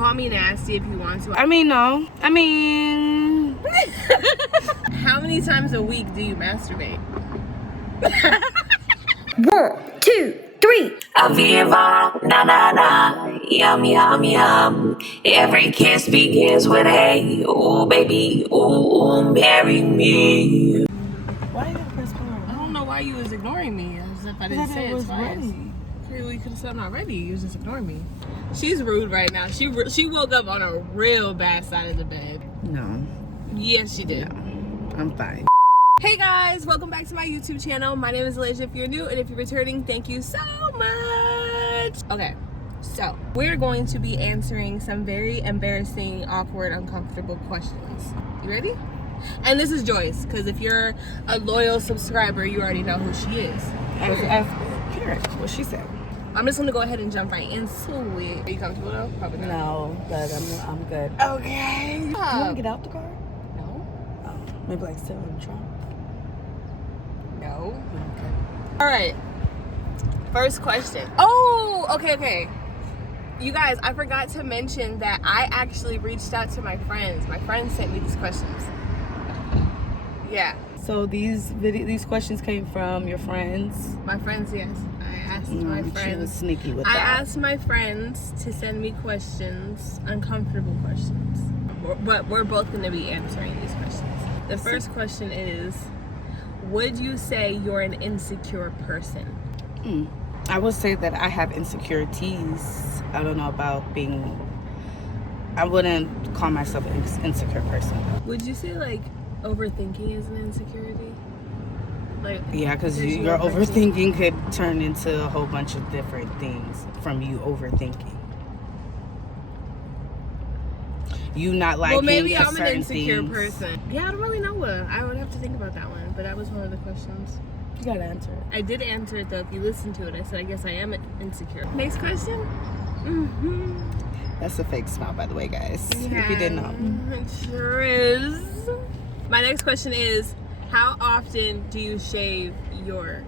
Call me nasty if you want to. I mean, no. I mean... How many times a week do you masturbate? 1, 2, 3. Aviva, na na na, yum yum yum. Every kiss begins with a, ooh baby, ooh, marry me. Why you gotta press forward? I don't know why you was ignoring me. As if I didn't say it was twice. ready. Clearly, you could have said I'm not ready. You was just ignoring me. She's rude right now. She woke up on a real bad side of the bed. No. Yes, she did. No. I'm fine. Hey guys, welcome back to my YouTube channel. My name is Elijah if you're new, and if you're returning, thank you so much. Okay, so we're going to be answering some very embarrassing, awkward, uncomfortable questions. You ready? And this is Joyce, because if you're a loyal subscriber, you already know who she is. Hear it. What she said. I'm just gonna go ahead and jump right into it. Are you comfortable though? Probably not. No, but I'm good. Okay. You want to get out the car? No. Oh, maybe like sit on the trunk. No. Okay. All right. First question. Oh, okay. You guys, I forgot to mention that I actually reached out to my friends. My friends sent me these questions. Yeah. So these questions came from your friends. My friends, yes. I asked my She was friends. sneaky with I that. asked my friends to send me questions, uncomfortable questions. But we're both going to be answering these questions. The first question is, would you say you're an insecure person? I would say that I have insecurities. I don't know about being... I wouldn't call myself an insecure person. Would you say like overthinking is an insecurity? Like, Yeah, because your overthinking could turn into a whole bunch of different things from you overthinking. You not liking well, maybe I'm an certain insecure things. person. Yeah, I don't really know what. I would have to think about that one, but that was one of the questions. You gotta answer it. I did answer it though. If you listen to it, I said I guess I am insecure. Next question. Mm-hmm. That's a fake smile, by the way, guys. Yeah, If you didn't know. it sure is. My next question is, how often do you shave your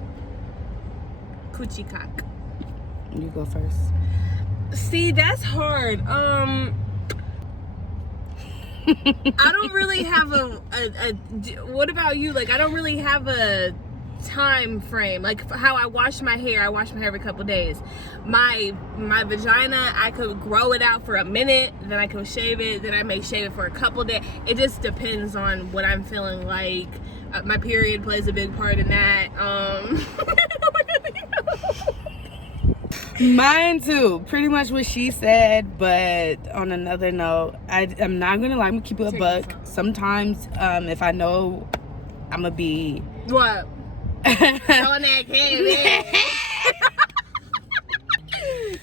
coochie cock? You go first. See, that's hard. I don't really have a what about you? Like, I don't really have a time frame. Like how I wash my hair every couple days. My vagina, I could grow it out for a minute, then I could shave it, then I may shave it for a couple days. It just depends on what I'm feeling like. My period plays a big part in that. I don't really know. Mine too. Pretty much what she said, but on another note, I'm not gonna lie, I'm gonna keep it a buck. Sometimes, if I know I'm gonna be What? Throwing that candy.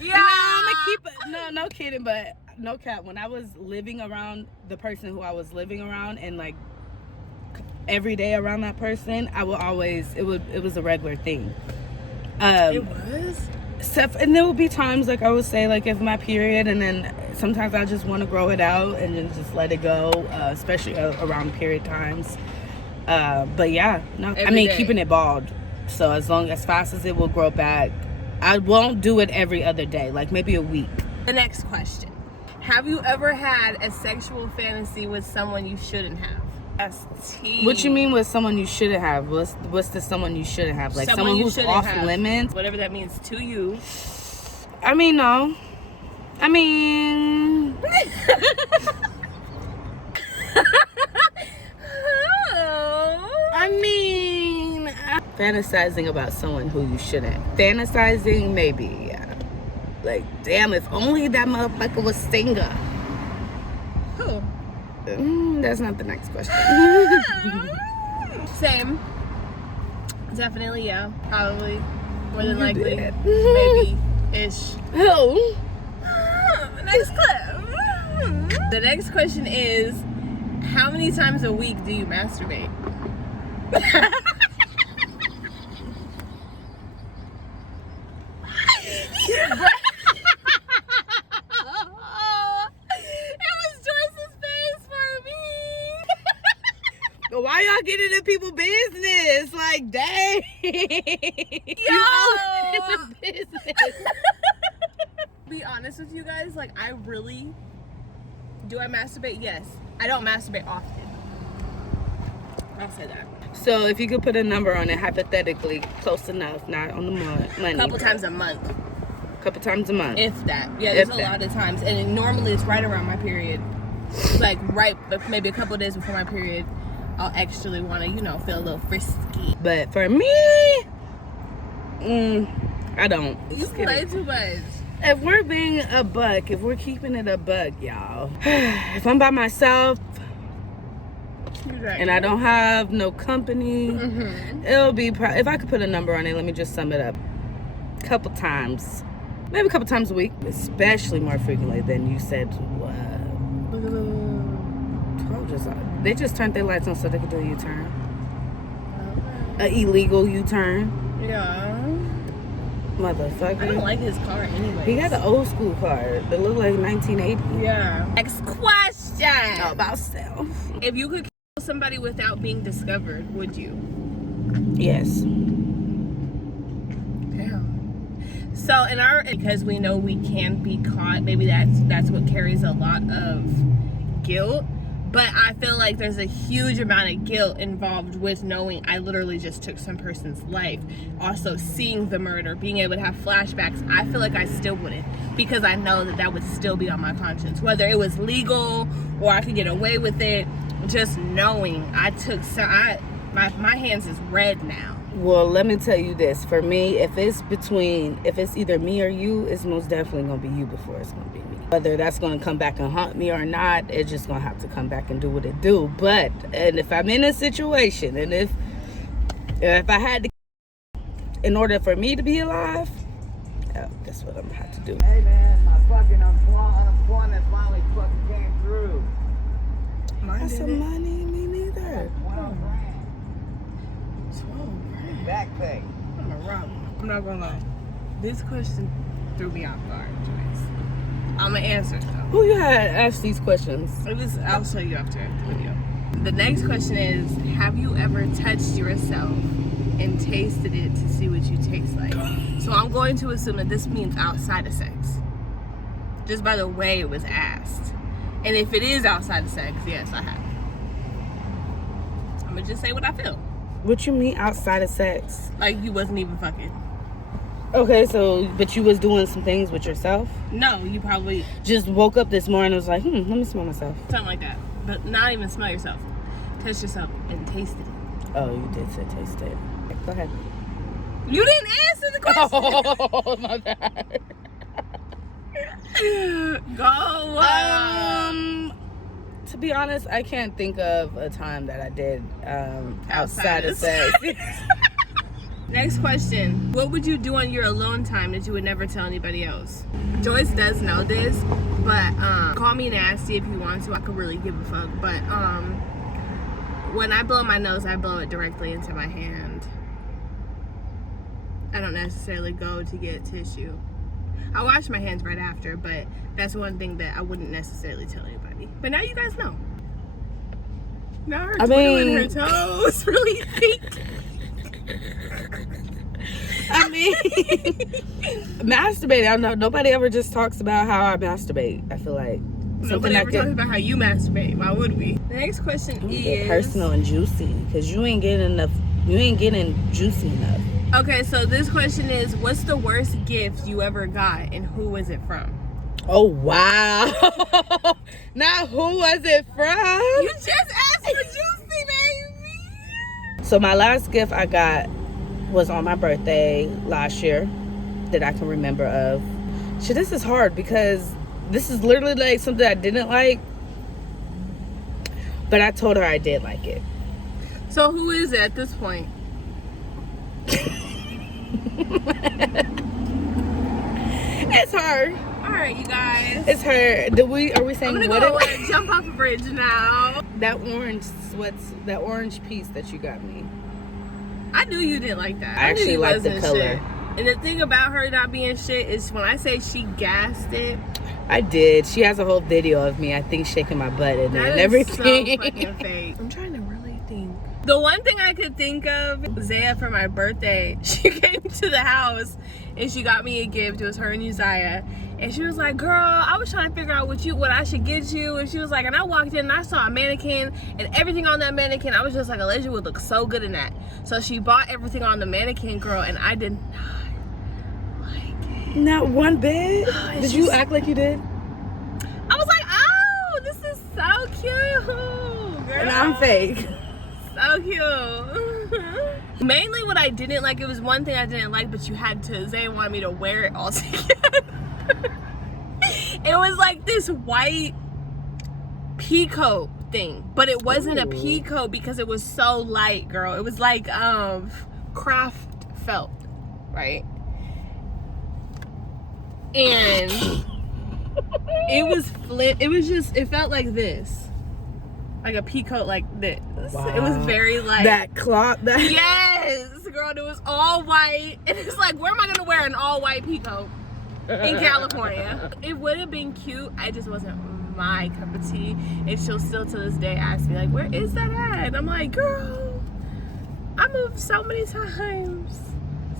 Yeah. I'm gonna keep it. No kidding, but no cap. When I was living around the person who I was living around, and like every day around that person, I would always it was a regular thing. It was. And there would be times, like I would say, like if my period, and then sometimes I just want to grow it out and then just let it go, especially around period times. But yeah, no, I mean, keeping it bald. So as fast as it will grow back, I won't do it every other day, like maybe a week. The next question: have you ever had a sexual fantasy with someone you shouldn't have? ST. What you mean with someone you shouldn't have? What's the someone you shouldn't have? Like someone who's off limits? Whatever that means to you. I mean, no. I mean... fantasizing about someone who you shouldn't. Fantasizing, maybe, yeah. Like, damn, if only that motherfucker was single. Who? That's not the next question. Same. Definitely, yeah. Probably. More than likely. did. Maybe-ish. Who? Next clip. The next question is, how many times a week do you masturbate? Why y'all getting in people's business? Like, dang. You all in the business. Be honest with you guys, like, I really Do I masturbate? Yes. I don't masturbate often. I'll say that. So if you could put a number on it, hypothetically, close enough, not on the money. A couple times a month. Couple times a month. If that. Yeah, there's If a that. lot of times. And normally it's right around my period. Like maybe a couple of days before my period, I'll actually want to, feel a little frisky. But for me, I don't. You Just play kidding. too much. If we're being a buck, if we're keeping it a buck, y'all. If I'm by myself and I don't have no company, it'll be, if I could put a number on it, let me just sum it up. Couple times. Maybe a couple times a week. Especially more frequently than you said. They just turned their lights on so they could do a U-turn. An illegal U-turn. Yeah. Motherfucker. I don't like his car anyway. He got the old school car that looked like 1980. Yeah. Next question. All about self. If you could kill somebody without being discovered, would you? Yes. Damn. So because we know we can be caught, maybe that's what carries a lot of guilt. But I feel like there's a huge amount of guilt involved with knowing I literally just took some person's life. Also seeing the murder, being able to have flashbacks. I feel like I still wouldn't, because I know that would still be on my conscience. Whether it was legal or I could get away with it, just knowing I took my hands is red now. Well, let me tell you this. For me, if it's either me or you, it's most definitely going to be you before it's going to be me. Whether that's going to come back and haunt me or not, it's just going to have to come back and do what it do. And if I'm in a situation, and if I had to, in order for me to be alive, that's what I'm going to have to do. Hey man, my fucking unemployment finally fucking came through. That's some money, me neither. 12 grand. 12 grand. Back pay. I'm not gonna lie. This question threw me off guard, Joyce. I'm gonna answer though. Who you had asked these questions? I'll show you after the video. The next question is, have you ever touched yourself and tasted it to see what you taste like? So I'm going to assume that this means outside of sex, just by the way it was asked. And if it is outside of sex, yes, I have. I'm gonna just say what I feel. What you mean outside of sex? Like you wasn't even fucking. Okay, but you was doing some things with yourself? No, you probably Just woke up this morning and was like, let me smell myself. something like that. But not even smell yourself. Touch yourself and taste it. Oh, you did say taste it. Go ahead. You didn't answer the question. Oh, my bad. Go. To be honest, I can't think of a time that I did outside of sex. Next question. What would you do on your alone time that you would never tell anybody else? Joyce does know this, but call me nasty if you want to. I could really give a fuck. But when I blow my nose, I blow it directly into my hand. I don't necessarily go to get tissue. I wash my hands right after, but that's one thing that I wouldn't necessarily tell anybody. But now you guys know. Now her twiddling her toes really think. I mean, masturbate. I don't know. Nobody ever just talks about how I masturbate. I feel like Nobody ever talks about how you masturbate. Why would we? The next question is personal and juicy, because you ain't getting enough. You ain't getting juicy enough. Okay, so this question is, what's the worst gift you ever got, and who was it from? Oh wow! Now who was it from? You just asked for juicy, baby. So my last gift I got was on my birthday last year that I can remember of. Shit, this is hard because this is literally like something I didn't like, but I told her I did like it. So who is it at this point? It's her. All right, you guys. It's her. Are we saying I'm what gonna go it? jump off a bridge now. That orange piece that you got me. I knew you didn't like that. I knew actually you like the wasn't color. shit. And the thing about her not being shit is when I say she gassed it. I did. She has a whole video of me, I think, shaking my butt in it That and is everything. so fucking fake. I'm trying to really think. The one thing I could think of, Zaya for my birthday, she came to the house and she got me a gift. It was her and Uzziah. And she was like, girl, I was trying to figure out what I should get you. And she was like, and I walked in and I saw a mannequin, and everything on that mannequin, I was just like, Elijah would look so good in that. So she bought everything on the mannequin, girl, and I did not like it. Not one bit? Did you act like you did? I was like, oh, this is so cute, girl. And I'm fake. So cute. Mainly what I didn't like, it was one thing I didn't like, but you had to, Zay wanted me to wear it all together. It was like this white peacoat thing, but it wasn't a peacoat because it was so light, girl. It was like craft felt, right? And it was it felt like this, like a peacoat, like this. Wow. It was very like that cloth. Yes, girl. It was all white, and it's like, where am I gonna wear an all white peacoat in California? It would have been cute. I just wasn't my cup of tea. And she'll still to this day ask me like, where is that at? And I'm like, girl, I moved so many times,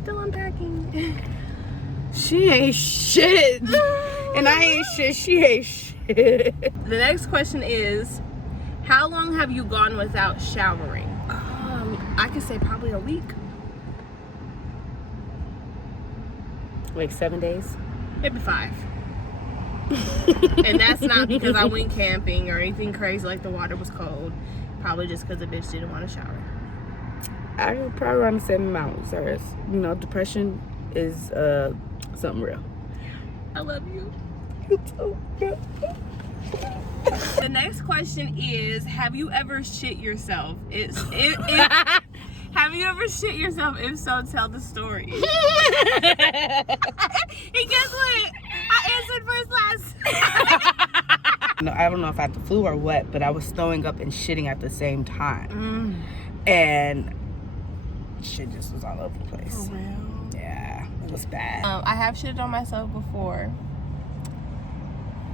still unpacking. She ain't shit. And I ain't shit. She ain't shit. The next question is, how long have you gone without showering? I could say probably a week. Like 7 days? Maybe 5. And that's not because I went camping or anything crazy like the water was cold. Probably just because the bitch didn't want to shower. I would probably around the same amount. Sorry. You know, depression is something real. I love you. You too. The next question is, have you ever shit yourself? Have you ever shit yourself? If so, tell the story. And guess what? I answered first last. No, I don't know if I had the flu or what, but I was throwing up and shitting at the same time. And shit just was all over the place. For real? Yeah, it was bad. I have shitted on myself before.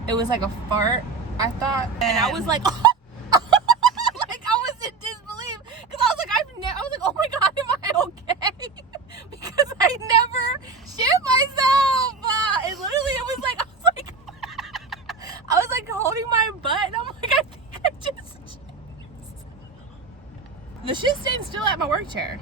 It was like a fart, I thought. And I was like, oh. Like I was in disbelief. Because I was like, I was like, oh my God, am I okay? Because I never shit myself. And literally it was like, I was like holding my butt, and I'm like, I think I just shit. The shit stain's still at my work chair.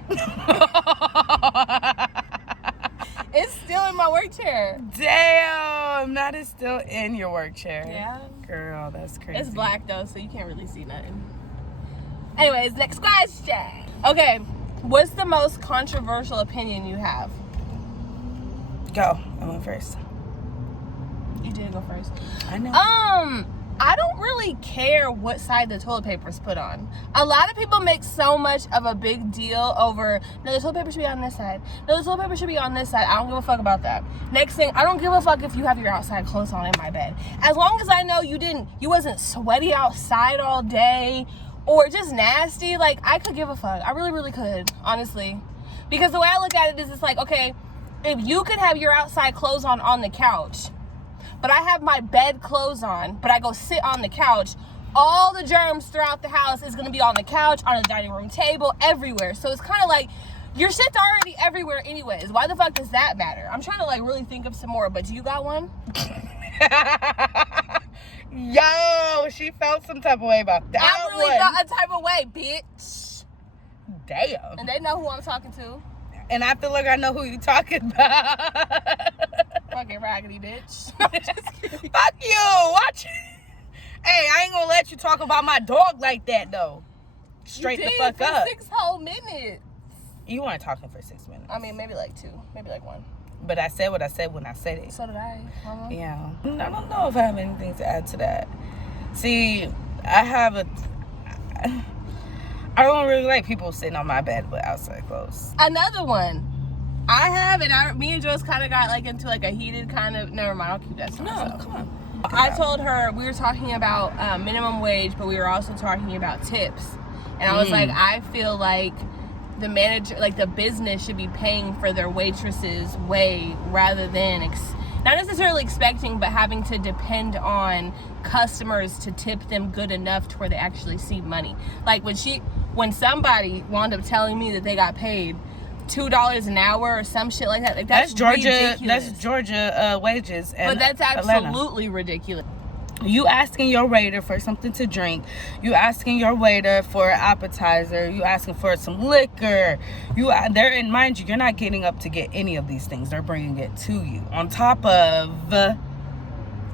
It's still in my work chair. Damn, that is still in your work chair. Yeah. Girl, that's crazy. It's black though, so you can't really see nothing. Anyways, next question. Okay, what's the most controversial opinion you have? Go. I went first. You did go first. I know. I don't really care what side the toilet paper is put on. A lot of people make so much of a big deal over, no, the toilet paper should be on this side. No, the toilet paper should be on this side. I don't give a fuck about that. Next thing, I don't give a fuck if you have your outside clothes on in my bed. As long as I know you wasn't sweaty outside all day or just nasty, like, I could give a fuck. I really, really could, honestly. Because the way I look at it is, it's like, okay, if you could have your outside clothes on the couch, but I have my bed clothes on, but I go sit on the couch, all the germs throughout the house is going to be on the couch, on the dining room table, everywhere. So it's kind of like, your shit's already everywhere anyways. Why the fuck does that matter? I'm trying to like really think of some more, but do you got one? Yo, she felt some type of way about that. I really felt a type of way, bitch. Damn. And they know who I'm talking to. And I feel like I know who you talking about. Fucking raggedy bitch. Fuck you. Watch. Hey, I ain't gonna let you talk about my dog like that though. Straight the fuck for up. 6 whole minutes. You weren't talking for 6 minutes. I mean, maybe like 2, maybe like 1. But I said what I said when I said it. So did I, Mama. Yeah. I don't know if I have anything to add to that. See, I don't really like people sitting on my bed with outside clothes. Another one. I have, and me and Joyce kind of got like into like a heated kind of, never mind, I'll keep that to myself. No, come on. I told her, we were talking about minimum wage, but we were also talking about tips. And I was like, I feel like the manager, like the business should be paying for their waitresses way rather than, not necessarily expecting, but having to depend on customers to tip them good enough to where they actually see money. Like when somebody wound up telling me that they got paid $2 an hour or some shit like that. Like that's Georgia. ridiculous. That's Georgia wages. And but that's Atlanta. absolutely ridiculous. You asking your waiter for something to drink. You asking your waiter for an appetizer. You asking for some liquor. Mind you, you're not getting up to get any of these things. They're bringing it to you. On top of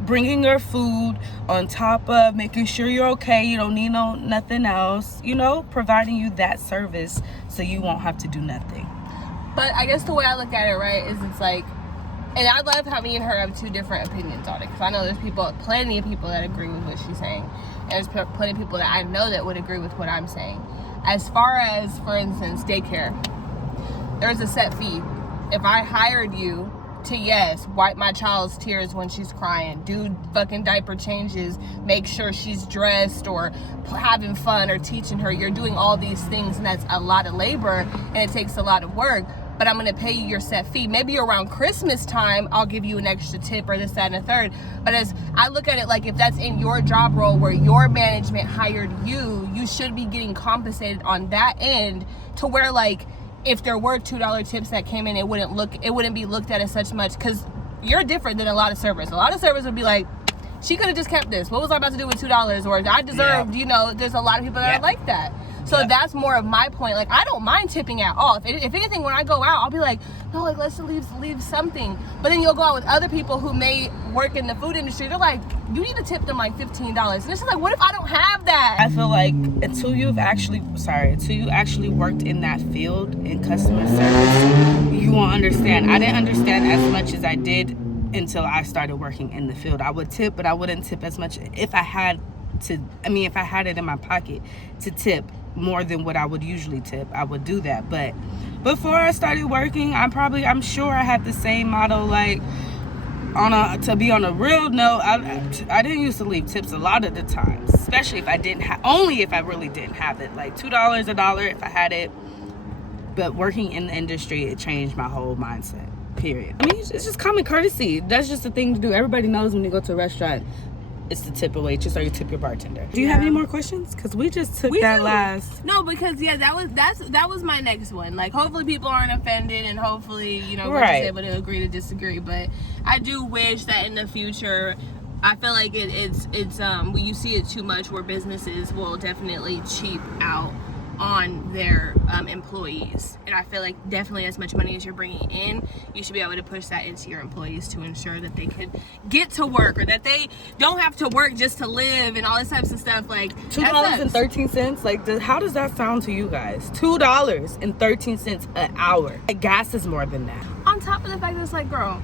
bringing your food, on top of making sure you're okay, you don't need nothing else. You know, providing you that service so you won't have to do nothing. But I guess the way I look at it, right, is it's like, and I love how me and her have two different opinions on it. Because I know there's plenty of people that agree with what she's saying. And there's plenty of people that I know that would agree with what I'm saying. As far as, for instance, daycare. There's a set fee. If I hired you to, yes, wipe my child's tears when she's crying, do fucking diaper changes, make sure she's dressed or having fun or teaching her, you're doing all these things, and that's a lot of labor and it takes a lot of work. But I'm going to pay you your set fee. Maybe around Christmas time, I'll give you an extra tip or this, that, and a third. But as I look at it, like if that's in your job role where your management hired you, you should be getting compensated on that end to where, like, if there were $2 tips that came in, it wouldn't be looked at as such much, because you're different than a lot of servers. A lot of servers would be like, she could have just kept this. What was I about to do with $2? Or I deserved, you know, there's a lot of people that are like that. So that's more of my point. Like, I don't mind tipping at all. If anything, when I go out, I'll be like, no, like, let's leave something. But then you'll go out with other people who may work in the food industry. They're like, you need to tip them like $15. And it's just like, what if I don't have that? I feel like until you actually worked in that field in customer service, you won't understand. I didn't understand as much as I did until I started working in the field. I would tip, but I wouldn't tip as much if I had it in my pocket to tip more than what I would usually tip. I would do that. But before I started working, I'm sure I had the same motto. Like, to be on a real note, I didn't used to leave tips a lot of the times, especially if I really didn't have it. Like $2, $1 if I had it. But working in the industry, it changed my whole mindset. Period. I mean, it's just common courtesy. That's just the thing to do. Everybody knows when you go to a restaurant, it's to tip a waitress or you tip your bartender. Do you have any more questions? Because we just took that last. No, because that was my next one. Like, hopefully people aren't offended, and hopefully, you know, we're just able to agree to disagree. But I do wish that in the future, I feel like it's you see it too much where businesses will definitely cheap out on their employees, and I feel like definitely as much money as you're bringing in, you should be able to push that into your employees to ensure that they could get to work, or that they don't have to work just to live and all this types of stuff. Like $2.13, like how does that sound to you guys? $2.13 an hour. Like, gas is more than that. On top of the fact that it's like, girl,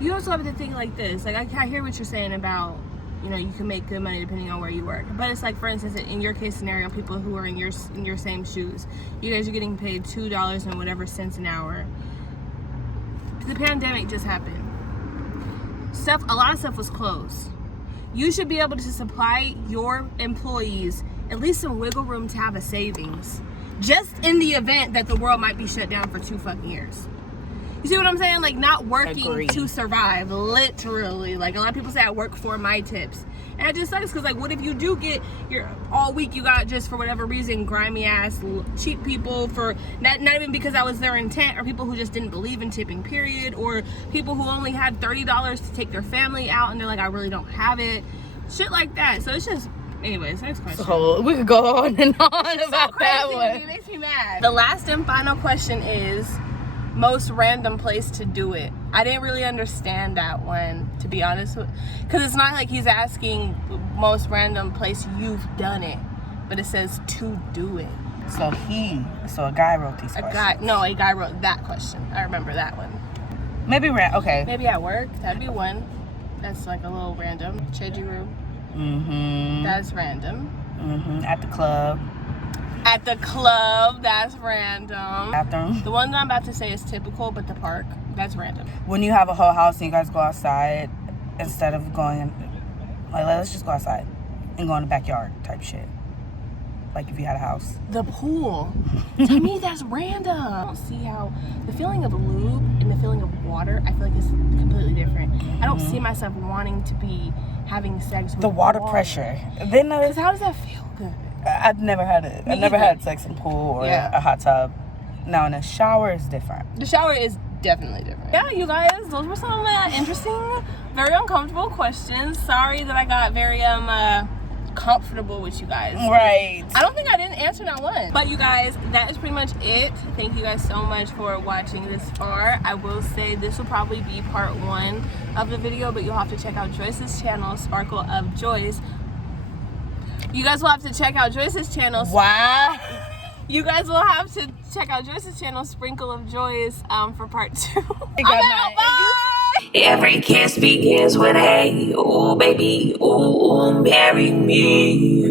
you also have to think like this. Like, I hear what you're saying about, you know, you can make good money depending on where you work. But it's like, for instance, in your case scenario, people who are in your same shoes, you guys are getting paid $2 and whatever cents an hour. The pandemic just happened. A lot of stuff was closed. You should be able to supply your employees at least some wiggle room to have a savings, just in the event that the world might be shut down for 2 fucking years. You see what I'm saying? Like, not working to survive, literally. Like, a lot of people say I work for my tips. And it just sucks, because, like, what if you do get all week you got, just for whatever reason, grimy ass, cheap people, for not even because that was their intent, or people who just didn't believe in tipping, period, or people who only had $30 to take their family out and they're like, I really don't have it. Shit like that. So it's just, anyways, next question. So we could go on and on about that one. It makes me mad. The last and final question is, most random place to do it. I didn't really understand that one, to be honest, because it's not like he's asking most random place you've done it, but it says to do it. So a guy wrote these questions. A guy wrote that question. I remember that one. Maybe okay. Maybe at work. That'd be one. That's like a little random. Cheji room. Mm-hmm. That's random. Mm-hmm. At the club. At the club, that's random. Bathroom. The one that I'm about to say is typical, but the park, that's random. When you have a whole house and you guys go outside, instead of going, like, let's just go outside and go in the backyard type shit. Like, if you had a house. The pool. To me, that's random. I don't see how the feeling of lube and the feeling of water, I feel like it's completely different. I don't see myself wanting to be having sex with the water pressure. Then because how does that feel good? I've never had it. I've never had sex in a pool or a hot tub. No, in the shower is different. The shower is definitely different. Yeah, you guys, those were some interesting, very uncomfortable questions. Sorry that I got very comfortable with you guys. Right. I don't think I didn't answer not one. But you guys, that is pretty much it. Thank you guys so much for watching this far. I will say this will probably be part 1 of the video, but you'll have to check out Joyce's channel, Sparkle of Joyce. You guys will have to check out Joyce's channel. Wow. You guys will have to check out Joyce's channel, Sprinkle of Joyce, for part 2. Good night. Bye! Every kiss begins with a, ooh, baby, ooh, marry me.